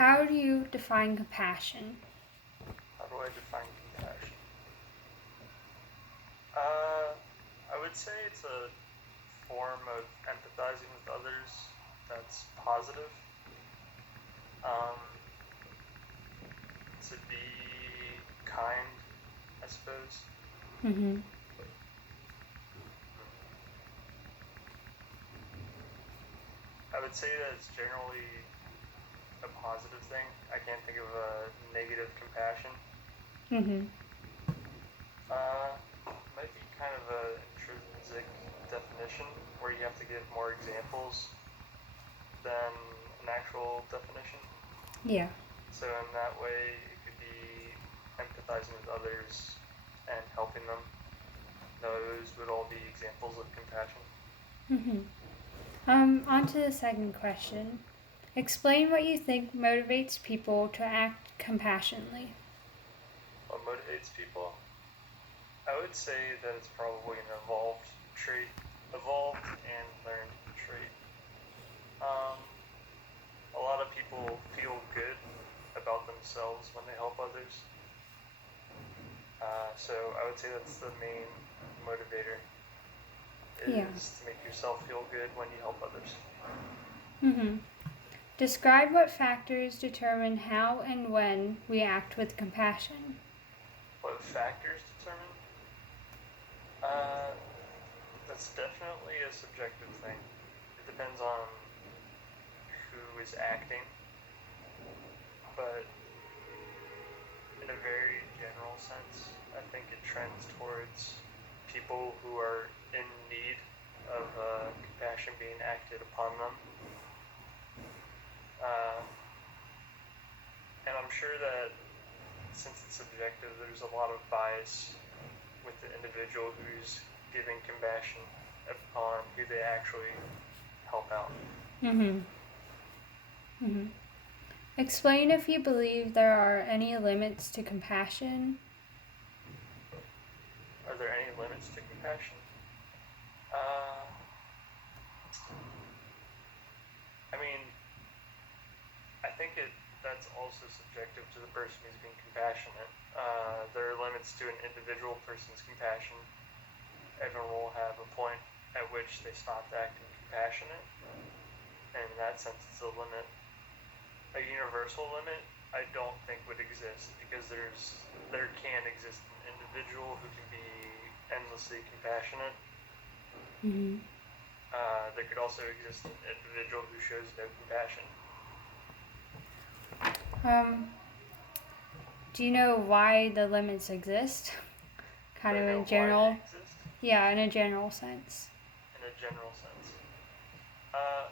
How do you define compassion? How do I define compassion? I would say it's a form of empathizing with others that's positive. Um, to be kind, I suppose. Mm-hmm. I would say that it's generally a positive thing. I can't think of a negative compassion. Mm-hmm. Might be kind of an intrinsic definition where you have to give more examples than an actual definition. Yeah. So in that way, it could be empathizing with others and helping them. Those would all be examples of compassion. Mm-hmm. On to the second question. Explain what you think motivates people to act compassionately. What motivates people? I would say that it's probably an evolved and learned trait. Um, a lot of people feel good about themselves when they help others. So I would say that's the main motivator, Yeah. is to make yourself feel good when you help others. Mm-hmm. Describe what factors determine how and when we act with compassion. What factors determine? Uh, that's definitely a subjective thing. It depends on who is acting, but in a very general sense, I think it trends towards people who are in need of compassion being acted upon them. Uh, and I'm sure that since it's subjective, there's a lot of bias with the individual who's giving compassion upon who they actually help out. Mm-hmm. Mm-hmm. Explain if you believe there are any limits to compassion. Are there any limits to compassion? Uh, I mean, I think that's also subjective to the person who's being compassionate. There are limits to an individual person's compassion. Everyone will have a point at which they stopped acting compassionate, and in that sense, it's a limit. A universal limit, I don't think would exist because there can exist an individual who can be endlessly compassionate. Mm-hmm. There could also exist an individual who shows no compassion. Do you know why the limits exist? Do Kind I of know in why they general. exist? Yeah, in a general sense. In a general sense. Uh,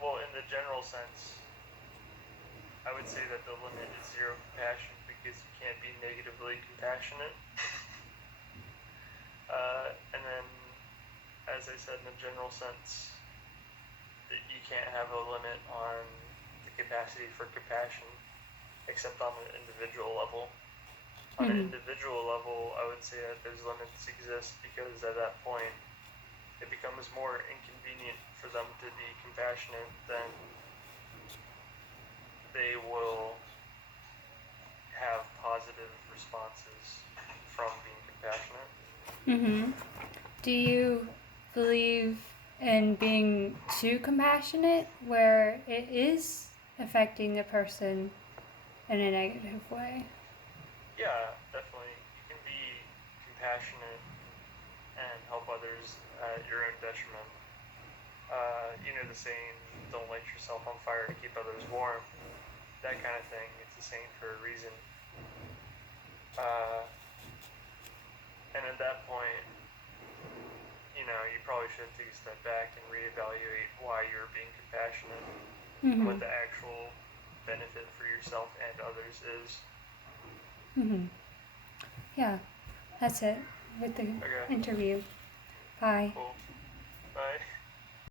well, in the general sense, I would say that the limit is zero compassion because you can't be negatively compassionate. And then, as I said, in a general sense, you can't have a limit on the capacity for compassion except on an individual level. On an Mm-hmm. individual level, I would say that those limits exist because at that point, it becomes more inconvenient for them to be compassionate than they will have positive responses from being compassionate. Mm-hmm. Do you believe in being too compassionate where it is affecting the person in a negative way? Yeah, definitely. You can be compassionate and help others at your own detriment. You know the saying, don't light yourself on fire to keep others warm. That kind of thing. It's a saying for a reason. Uh, and at that point, you probably should take a step back and reevaluate why you're being compassionate and Mm-hmm. what the actual benefit for yourself and others is. Mm-hmm. Yeah, that's it with the Okay, interview. Bye. cool. Bye.